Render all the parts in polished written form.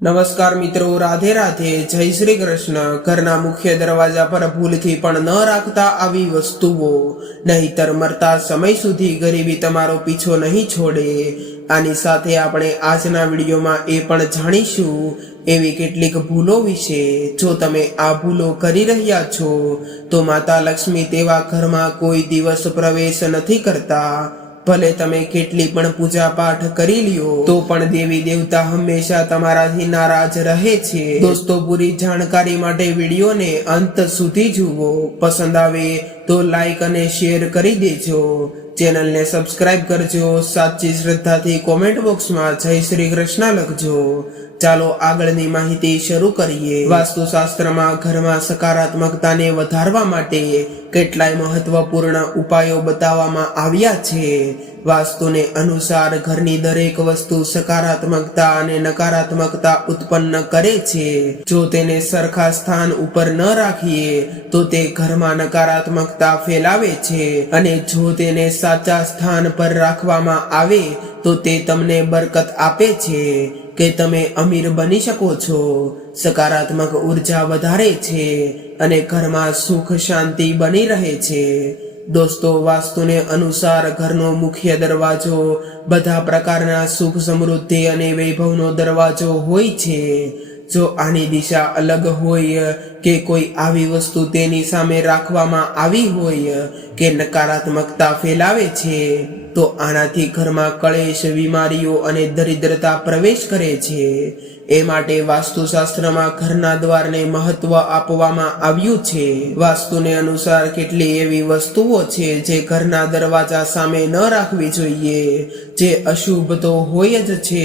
નમસ્કાર મિત્રો, રાધે રાધે, જય શ્રી કૃષ્ણ। ઘરના મુખ્ય દરવાજા પર ભૂલથી પણ ન રાખતા આવી વસ્તુઓ, નહીતર મરતા સમય સુધી ગરીબી તમારો પીછો નહીં છોડે। આની સાથે આપણે આજના વિડીયોમાં એ પણ જાણીશું એવી કેટલીક ભૂલો વિશે। જો તમે આ ભૂલો કરી રહ્યા છો તો માતા લક્ષ્મી તેવા ઘરમાં કોઈ દિવસ પ્રવેશ નથી કરતા। ભલે તમે કેટલી પણ પૂજા પાઠ કરી લ્યો તો પણ દેવી દેવતા હંમેશા તમારાથી નારાજ રહે છે। દોસ્તો, પૂરી જાણકારી માટે વિડીયોને અંત સુધી જુઓ। પસંદ આવે તો લાઈક અને શેર કરી દેજો। ચેનલને સબસ્ક્રાઇબ કરજો। સાચી શ્રદ્ધાથી કોમેન્ટ બોક્સમાં જય શ્રી કૃષ્ણ લખજો। ચાલો આગળની માહિતી શરૂ કરીએ। વાસ્તુશાસ્ત્રમાં ઘરમાં સકારાત્મકતાને વધારવા માટે કેટલાય મહત્વપૂર્ણ ઉપાયો બતાવવામાં આવ્યા છે। વાસ્તુને અનુસાર ઘરની દરેક વસ્તુ સકારાત્મકતા અને નકારાત્મકતા ઉત્પન્ન કરે છે। જો તેને સરખા સ્થાન ઉપર ન રાખીએ તો તે ઘરમાં નકારાત્મકતા ફેલાવે છે, અને જો તેને સાચા સ્થાન પર રાખવામાં આવે તો તે તમને બરકત આપે છે કે તમે અમીર બની શકો છો। સકારાત્મક ઉર્જા વધારે છે અને ઘરમાં સુખ શાંતિ બની રહે છે। દોસ્તો, વાસ્તુને અનુસાર ઘરનો મુખ્ય દરવાજો બધા પ્રકારના સુખ સમૃદ્ધિ અને વૈભવનો દરવાજો હોય છે। જો આની દિશા અલગ હોય કે કોઈ આવી વસ્તુ તેની સામે રાખવામાં આવી હોય કે નકારાત્મકતા ફેલાવે છે તો આનાથી ઘરમાં કલેશ, બીમારીઓ અને દરિદ્રતા પ્રવેશ કરે છે। એ માટે વાસ્તુશાસ્ત્રમાં ઘરના દ્વારને મહત્વ આપવામાં આવ્યું છે। વાસ્તુને અનુસાર કેટલી એવી વસ્તુઓ છે જે ઘરના દરવાજા સામે ન રાખવી જોઈએ, જે અશુભ તો હોય જ છે,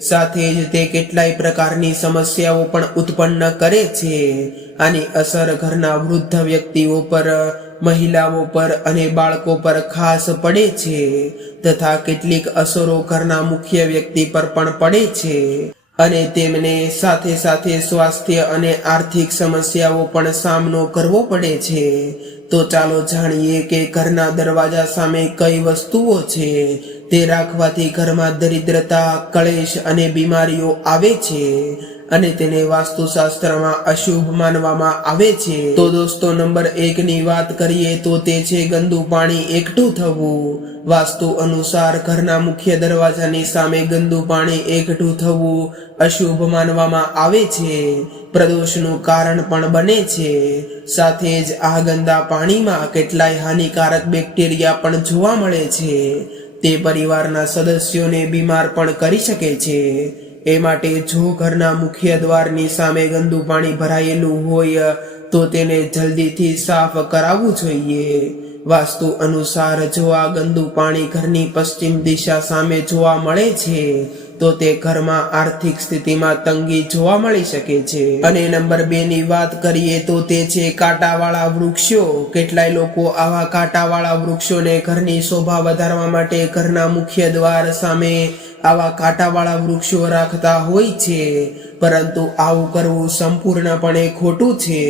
સાથે જ તે કેટલાય પ્રકારની સમસ્યાઓ પણ ઉત્પન્ન કરે છે। આની અસર ઘરના વૃદ્ધ વ્યક્તિઓ પર, મહિલાઓ પર અને બાળકો પર ખાસ પડે છે, તથા કેટલીક અસરો ઘરના મુખ્ય વ્યક્તિ પર પણ પડે છે, અને તેમને સાથે સાથે સ્વાસ્થ્ય અને આર્થિક સમસ્યાઓ પણ સામનો કરવો પડે છે। તો ચાલો જાણીએ કે ઘરના દરવાજા સામે કઈ વસ્તુઓ છે તે રાખવાથી ઘરમાં દરિદ્રતા, કલેશ અને બીમારીઓ આવે છે અને તેને વાસ્તુશાસ્ત્રમાં અશુભ માનવામાં આવે છે। તો દોસ્તો, નંબર 1 ની વાત કરીએ તો તે છે ગંદુ પાણી એકઠું થવું। વાસ્તુ અનુસાર ઘરના મુખ્ય દરવાજાની સામે ગંદુ પાણી એકઠું થવું અશુભ માનવામાં આવે છે, પ્રદોષનું કારણ પણ બને છે। સાથે જ આ ગંદા પાણીમાં કેટલાય હાનિકારક બેક્ટેરિયા પણ જોવા મળે છે। તે પરિવારના સદસ્યોને બીમાર પણ કરી શકે છે। એ માટે જો ઘરના મુખ્ય દ્વારની સામે ગંદુ પાણી ભરાયેલું હોય તો તેને જલ્દીથી સાફ કરાવવું જોઈએ। વાસ્તુ અનુસાર જો આ ગંદુ પાણી ઘરની પશ્ચિમ દિશા સામે જોવા મળે છે તો તે ઘરમાં આર્થિક સ્થિતિમાં તંગી જોવા મળી શકે છે। અને નંબર 2 ની વાત કરીએ તો તે છે કાંટાવાળા વૃક્ષો। કેટલાય લોકો આવા કાંટાવાળા વૃક્ષોને ઘરની શોભા વધારવા માટે ઘરના મુખ્ય દ્વાર સામે આવા કાંટાવાળા વૃક્ષો રાખતા હોય છે, પરંતુ આવું કરવું સંપૂર્ણપણે ખોટું છે।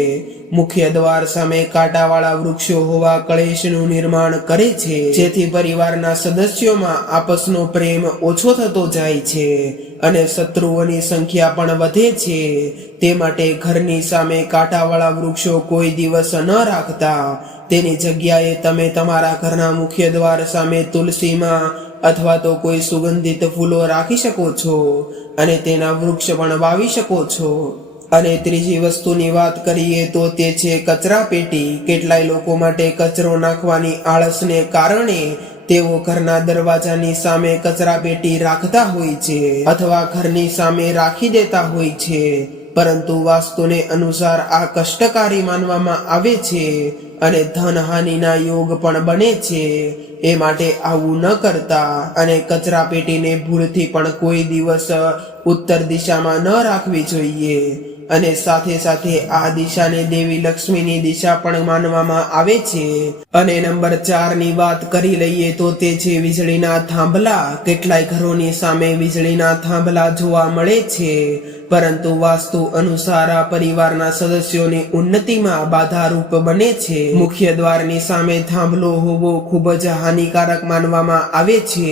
મુખ્ય દ્વાર સામે કાંટાવાળા વૃક્ષો હોવા કલેશનું નિર્માણ કરે છે, જેથી પરિવારના સદસ્યોમાં આપસનો પ્રેમ ઓછો થતો જાય છે અને શત્રુઓની સંખ્યા પણ વધે છે। તે માટે ઘરની સામે કાંટાવાળા વૃક્ષો કોઈ દિવસ ન રાખતા। તેની જગ્યાએ તમે તમારા ઘરના મુખ્ય દ્વાર સામે તુલસીમાં અથવા તો કોઈ સુગંધિત ફૂલો રાખી શકો છો અને તેના વૃક્ષ પણ વાવી શકો છો। અને ત્રીજી વસ્તુની વાત કરીએ તો તે છે કચરા પેટી। કેટલાય લોકો માટે કચરો નાખવાની આળસને કારણે તેઓ ઘરના દરવાજાની સામે કચરા પેટી રાખતા હોય છે અથવા ઘરની સામે રાખી દેતા હોય છે, પરંતુ વાસ્તુને અનુસાર આ કષ્ટકારી માનવામાં આવે છે અને ધનહાનિના યોગ પણ બને છે। એ માટે આવું ન કરતા અને કચરા પેટીને ભૂલથી પણ કોઈ દિવસ ઉત્તર દિશામાં ન રાખવી જોઈએ। અને સાથે સાથે આ દિશાને દેવી લક્ષ્મીની દિશા પણ માનવામાં આવે છે। અને નંબર 4 ની વાત કરી લઈએ તો તે છે વીજળીના થાંભલા। કેટલાય ઘરોની સામે વીજળીના થાંભલા જોવા મળે છે, પરંતુ વાસ્તુ અનુસાર આ પરિવારના સદસ્યોની ઉન્નતિમાં બાધારૂપ બને છે। મુખ્ય દ્વારની સામે થાંભલો હોવો ખૂબ જ હાનિકારક માનવામાં આવે છે।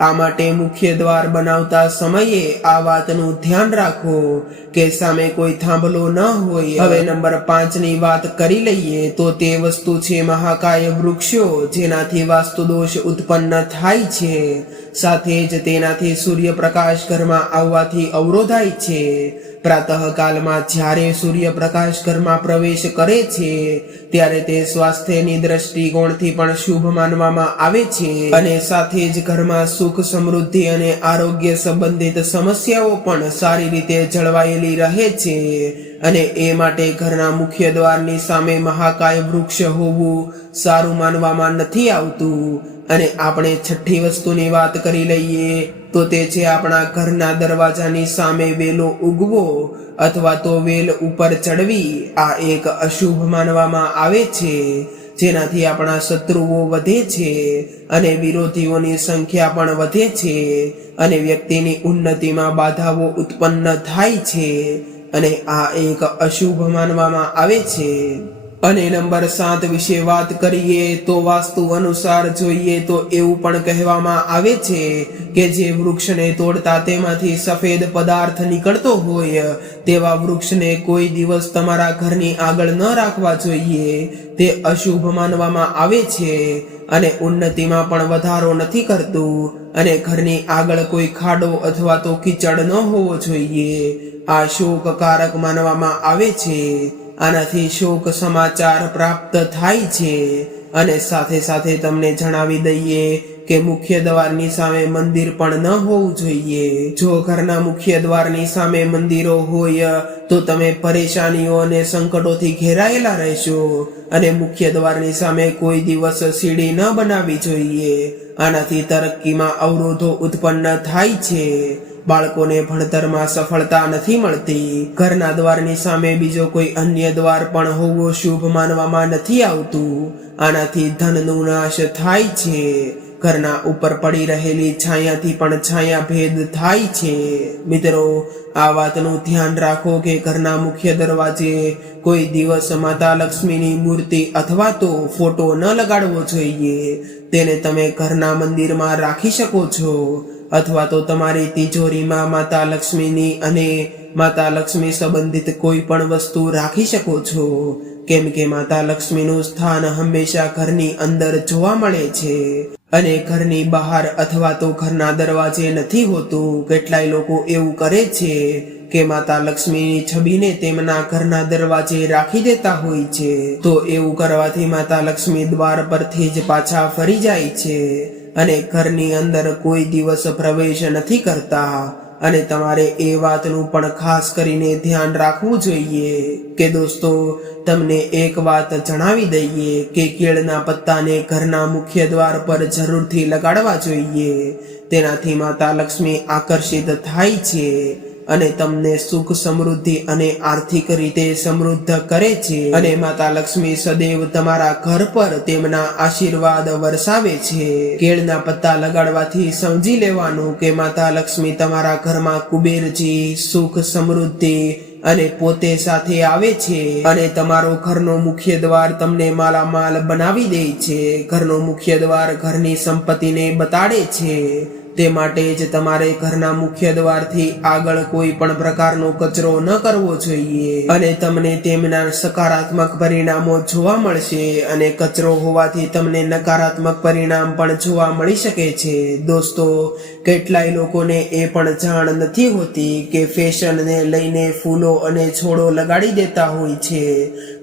આ માટે મુખ્ય દ્વાર બનાવતા સમયે આ વાતનું ધ્યાન રાખો કે સામે કોઈ થાંભલો ન હોય. હવે નંબર 5 ની વાત કરી લઈએ તો તે વસ્તુ છે મહાકાય વૃક્ષો, જેનાથી વાસ્તુ દોષ ઉત્પન્ન થાય છે. સાથે જ તેનાથી સૂર્યપ્રકાશ ઘરમાં આવવાથી અવરોધાય છે. પ્રાતઃકાલમાં જ્યારે સૂર્યપ્રકાશ ઘરમાં પ્રવેશ કરે છે ત્યારે તે સ્વાસ્થ્યની દ્રષ્ટિકોણથી પણ શુભ માનવામાં આવે છે અને સાથે જ ઘરમાં સુખ, સમૃદ્ધિ અને આરોગ્ય સંબંધિત સમસ્યાઓ પણ સારી રીતે જળવાયેલી રહે છે. અને એ માટે ઘરના મુખ્ય દ્વારની સામે મહાકાય વૃક્ષ હોવું સારું માનવામાં નથી આવતું. અને આપણે છઠ્ઠી વસ્તુની વાત કરી લઈએ તો તે છે આપણા ઘરના દરવાજાની સામે વેલો ઉગવો અથવા તો વેલ ઉપર ચડવી. આ એક અશુભ માનવામાં આવે છે, જેનાથી આપણા શત્રુઓ વધે છે અને વિરોધીઓની સંખ્યા પણ વધે છે અને વ્યક્તિની ઉન્નતિમાં બાધાઓ ઉત્પન્ન થાય છે અને આ એક અશુભ માનવામાં આવે છે. અને નંબર 7 વિશે વાત કરીએ તો વાસ્તુ અનુસાર જોઈએ તો એવું પણ કહેવામાં આવે છે કે જે વૃક્ષને તોડતા તેમાંથી સફેદ પદાર્થ નીકળતો હોય તેવા વૃક્ષને કોઈ દિવસ તમારા ઘરની આગળ ન રાખવા જોઈએ. તે અશુભ માનવામાં આવે છે અને ઉન્નતિમાં પણ વધારો નથી કરતું અને ઘરની આગળ કોઈ ખાડો અથવા તો કીચડ ન હોવો જોઈએ. આ શોકકારક માનવામાં આવે છે. આનાથી શોક સમાચાર પ્રાપ્ત થાય છે. અને સાથે સાથે તમને જણાવી દઈએ કે મુખ્ય દ્વારની સામે મંદિર પણ ન હોવું જોઈએ. જો ઘરના મુખ્ય દ્વારની સામે મંદિરો હોય તો તમે પરેશાનીઓ અને સંકટોથી ઘેરાયેલા રહેશો. અને મુખ્ય દ્વારની સામે કોઈ દિવસ સીડી ન બનાવવી જોઈએ. આનાથી તરક્કીમાં અવરોધો ઉત્પન્ન થાય છે. બાળકોને ભણતરમાં સફળતા નથી મળતી. ઘરના દ્વારની સામે બીજો કોઈ અન્ય દ્વાર પણ હોવો શુભ માનવામાં નથી આવતું. આનાથી ધનનો નાશ થાય છે. ઘરના ઉપર પડી રહેલી છાયાથી પણ છાયા ભેદ થાય છે. મિત્રો, આ વાતનું ધ્યાન રાખો કે ઘરના મુખ્ય દરવાજે કોઈ દિવસ માતા લક્ષ્મીની મૂર્તિ અથવા તો ફોટો ન લગાડવો જોઈએ. તેને તમે ઘરના મંદિરમાં રાખી શકો છો અથવા તો તમારી તિજોરીમાં માતા લક્ષ્મીની અને માતા લક્ષ્મી સંબંધિત કોઈ પણ વસ્તુ રાખી શકો છો. કેમ કે માતા લક્ષ્મીનું સ્થાન હંમેશા ઘરની અંદર જોવા મળે છે અને ઘરની બહાર અથવા તો ઘરના દરવાજે નથી હોતું. કેટલાય લોકો એવું કરે છે કે માતા લક્ષ્મીની છબીને તેમના ઘરના દરવાજે રાખી દેતા હોય છે. તો એવું કરવાથી માતા લક્ષ્મી દ્વાર પરથી જ પાછા ફરી જાય છે અને ઘરની અંદર કોઈ દિવસ પ્રવેશ નથી કરતા. અને તમારે એ વાતનું પણ ખાસ કરીને ધ્યાન રાખવું જોઈએ કે દોસ્તો, તમને એક વાત જણાવી દઈએ કે કેળના પત્તાને ઘરના મુખ્ય દ્વાર પર જરૂરથી લગાડવા જોઈએ. તેનાથી માતા લક્ષ્મી આકર્ષિત થાય છે અને તમને સુખ, સમૃદ્ધિ અને આર્થિક રીતે સમૃદ્ધ કરે છે. અને માતા લક્ષ્મી સદૈવ તમારા ઘર પર તેમના આશીર્વાદ વરસાવે છે. કેળના પત્તા લગાડવાથી સમજી લેવાનું કે માતા લક્ષ્મી તમારા ઘરમાં કુબેરજી, સુખ, સમૃદ્ધિ અને પોતે સાથે આવે છે અને તમારો ઘરનો મુખ્ય દ્વાર તમને માલામાલ બનાવી દે છે. ઘરનો મુખ્ય દ્વાર ઘરની સંપત્તિને બતાડે છે. તે માટે જ તમારે ઘરના મુખ્ય દ્વારથી આગળ કોઈ પણ પ્રકારનો કચરો ન કરવો જોઈએ અને તમને તેમના સકારાત્મક પરિણામો જોવા મળશે અને કચરો હોવાથી તમને નકારાત્મક પરિણામ પણ જોવા મળી શકે છે. દોસ્તો, કેટલાય લોકોને એ પણ જાણ નથી હોતી કે ફેશનને લઈને ફૂલો અને છોડો લગાડી દેતા હોય છે,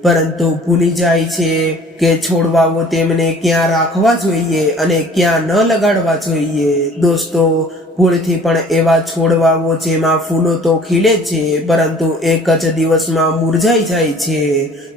પરંતુ ભૂલી જાય છે કે છોડવાઓ તેમને ક્યાં રાખવા જોઈએ અને ક્યાં ન લગાડવા જોઈએ. દોસ્તો, ભૂલથી પણ એવા છોડવાઓ જેમાં ફૂલો તો ખીલે છે પરંતુ એક જ દિવસમાં મુરઝાઈ જાય છે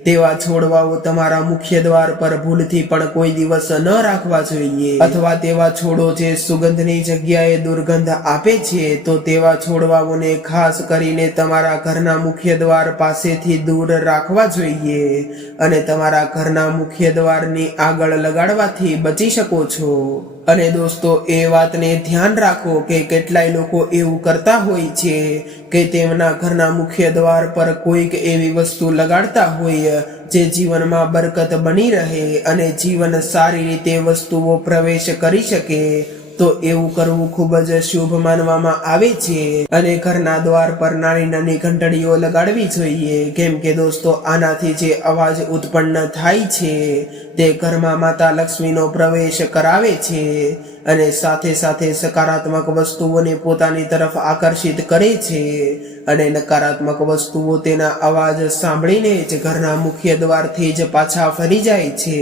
તેવા છોડવાઓ તમારા મુખ્ય દ્વાર પર ભૂલથી પણ કોઈ દિવસ ન રાખવા જોઈએ. અથવા તેવા છોડો જે સુગંધની જગ્યાએ દુર્ગંધ આપે છે તો તેવા છોડવાઓને ખાસ કરીને તમારા ઘરના મુખ્ય દ્વાર પાસેથી દૂર રાખવા જોઈએ અને તમારા ઘરના મુખ્ય દ્વારની આગળ લગાડવાથી બચી શકો છો. અને દોસ્તો, એ વાતને ધ્યાન રાખો કે કેટલાય લોકો એવું કરતા હોય છે કે તેમના ઘરના મુખ્ય દ્વાર પર કોઈક એવી વસ્તુ લગાડતા હોય જે જીવનમાં બરકત બની રહે અને જીવન સારી રીતે વસ્તુઓ પ્રવેશ કરી શકે. તો એવું કરવું ખૂબ જ શુભ માનવામાં આવે છે અને ઘરના દ્વાર પર નાની નાની ઘંટડીઓ લગાડવી જોઈએ, કેમ કે દોસ્તો આનાથી જે અવાજ ઉત્પન્ન થાય છે તે ઘરમાં માતા લક્ષ્મીનો પ્રવેશ કરાવે છે અને સાથે સાથે સકારાત્મક વસ્તુઓને પોતાની તરફ આકર્ષિત કરે છે અને નકારાત્મક વસ્તુઓ તેના અવાજ સાંભળીને જ ઘરના મુખ્ય દ્વારથી જ પાછા ફરી જાય છે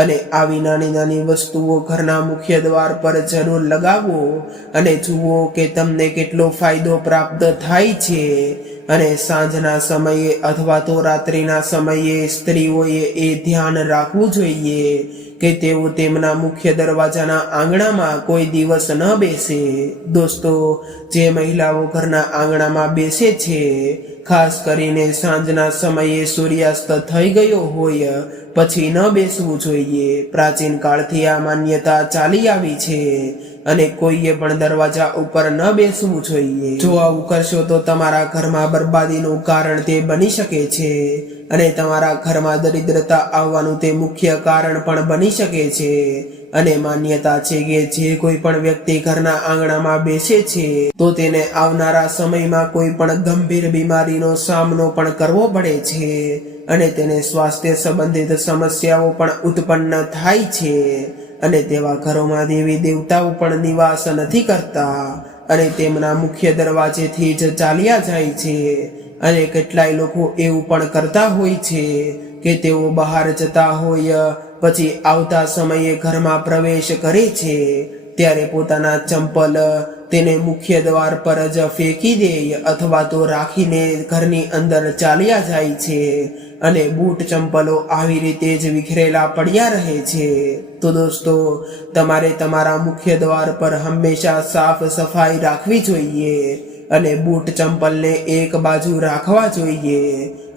અને આવી નાની નાની વસ્તુઓ ઘરના મુખ્ય દ્વાર પર જરૂર લગાવો અને જુઓ કે તમને કેટલો ફાયદો પ્રાપ્ત થાય છે અને સાંજના સમયે અથવા તો રાત્રિના સમયે સ્ત્રીઓએ એ ધ્યાન રાખવું જોઈએ કે તેઓ તેમના મુખ્ય દરવાજાના આંગણામાં કોઈ દિવસ ન બેસે. દોસ્તો, જે મહિલાઓ ઘરના આંગણામાં બેસે છે, ખાસ કરીને સાંજના સમયે સૂર્યાસ્ત થઈ ગયો હોય પછી ન બેસવું જોઈએ. પ્રાચીન કાળથી આ માન્યતા ચાલી આવી છે અને કોઈએ પણ દરવાજા ઉપર ન બેસવું જોઈએ. જો આવું કરશો તો તમારા ઘરમાં બરબાદીનું કારણ તે બની શકે છે અને તમારા ઘરમાં દરિદ્રતા આવવાનું તે મુખ્ય કારણ પણ બની શકે છે અને માન્યતા છે કે જે કોઈ પણ વ્યક્તિ ઘરના આંગણામાં બેસે છે તો તેને આવનારા સમયમાં કોઈ પણ ગંભીર બીમારીનો સામનો પણ કરવો પડે છે અને તેને સ્વાસ્થ્ય સંબંધિત સમસ્યાઓ પણ ઉત્પન્ન થાય છે અને તેવા ઘરોમાં દેવી દેવતાઓ પણ નિવાસ નથી કરતા અને તેમના મુખ્ય દરવાજેથી જ ચાલ્યા જાય છે અને કેટલાય લોકો એવું પણ કરતા હોય છે કે તેઓ બહાર જતા હોય પછી આવતા સમયે ઘરમાં પ્રવેશ કરે છે ત્યારે પોતાના ચંપલ તેને મુખ્ય દ્વાર પર જ ફેંકી દે અથવા તો રાખીને ઘરની અંદર ચાલ્યા જાય છે અને બૂટ ચંપલો આવી રીતે જ વિખરેલા પડ્યા રહે છે. તો દોસ્તો, તમારે તમારા મુખ્ય દ્વાર પર હંમેશા સાફ સફાઈ રાખવી જોઈએ અને બૂટ ચંપલને એક બાજુ રાખવા જોઈએ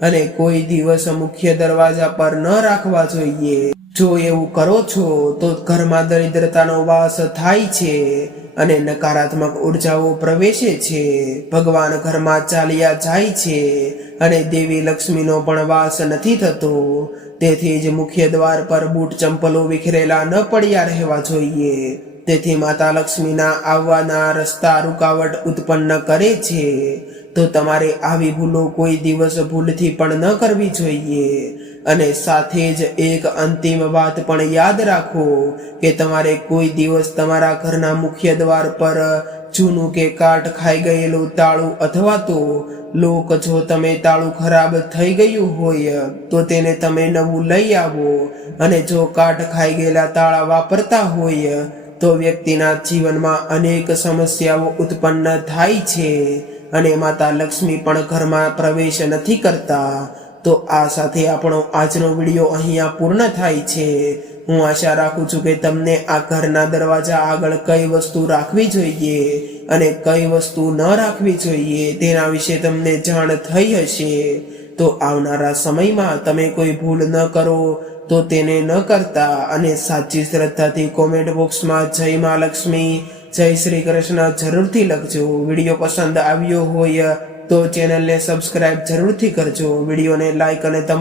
અને કોઈ દિવસ મુખ્ય દરવાજા પર ન રાખવા જોઈએ. જો એવું કરો છો તો ઘરમાં દરિદ્રતાનો વાસ થાય છે અને નકારાત્મક ઉર્જાઓ પ્રવેશે છે, ભગવાન ઘરમાં ચાલ્યા જાય છે અને દેવી લક્ષ્મીનો પણ વાસ નથી થતો. તેથી જ મુખ્ય દ્વાર પર બૂટ ચંપલો વિખરેલા ન પડ્યા રહેવા જોઈએ. તેથી માતા લક્ષ્મીના આવવાના રસ્તા રૂકાવટ ઉત્પન્ન કરે છે. તો તમારે આવી ભૂલો કોઈ દિવસ ભૂલથી પણ ન કરવી જોઈએ અને સાથે જ એક અંતિમ વાત પણ યાદ રાખો કે તમારે કોઈ દિવસ તમારા ઘરના મુખ્ય દ્વાર પર જૂનું કે કાટ ખાઈ ગયેલું તાળું અથવા તો લોક, જો તમે તાળું ખરાબ થઈ ગયું હોય તો તેને તમે નવું લઈ આવો અને જો કાટ ખાઈ ગયેલા તાળા વાપરતા હોય તો વ્યક્તિના જીવનમાં અનેક સમસ્યાઓ ઉત્પન્ન થાય છે અને માતા લક્ષ્મી પણ ઘરમાં પ્રવેશ નથી કરતા. તો આ સાથે આપણો આજનો વિડીયો અહીંયા પૂર્ણ થાય છે. હું આશા રાખું છું કે તમને આ ઘરના દરવાજા આગળ કઈ વસ્તુ રાખવી જોઈએ અને કઈ વસ્તુ ન રાખવી જોઈએ તેના વિશે તમને જાણ થઈ હશે. તો આવનારા સમયમાં તમે કોઈ ભૂલ ન કરો તો તેને ન કરતા અને સાચી શ્રદ્ધાથી કોમેન્ટ બોક્સમાં જય મા લક્ષ્મી, જય શ્રી કૃષ્ણ જરૂરથી લખજો. વિડીયો પસંદ આવ્યો હોય તો ચેનલને સબસ્ક્રાઇબ જરૂરથી કરજો. વિડીયોને લાઈક અને તમારા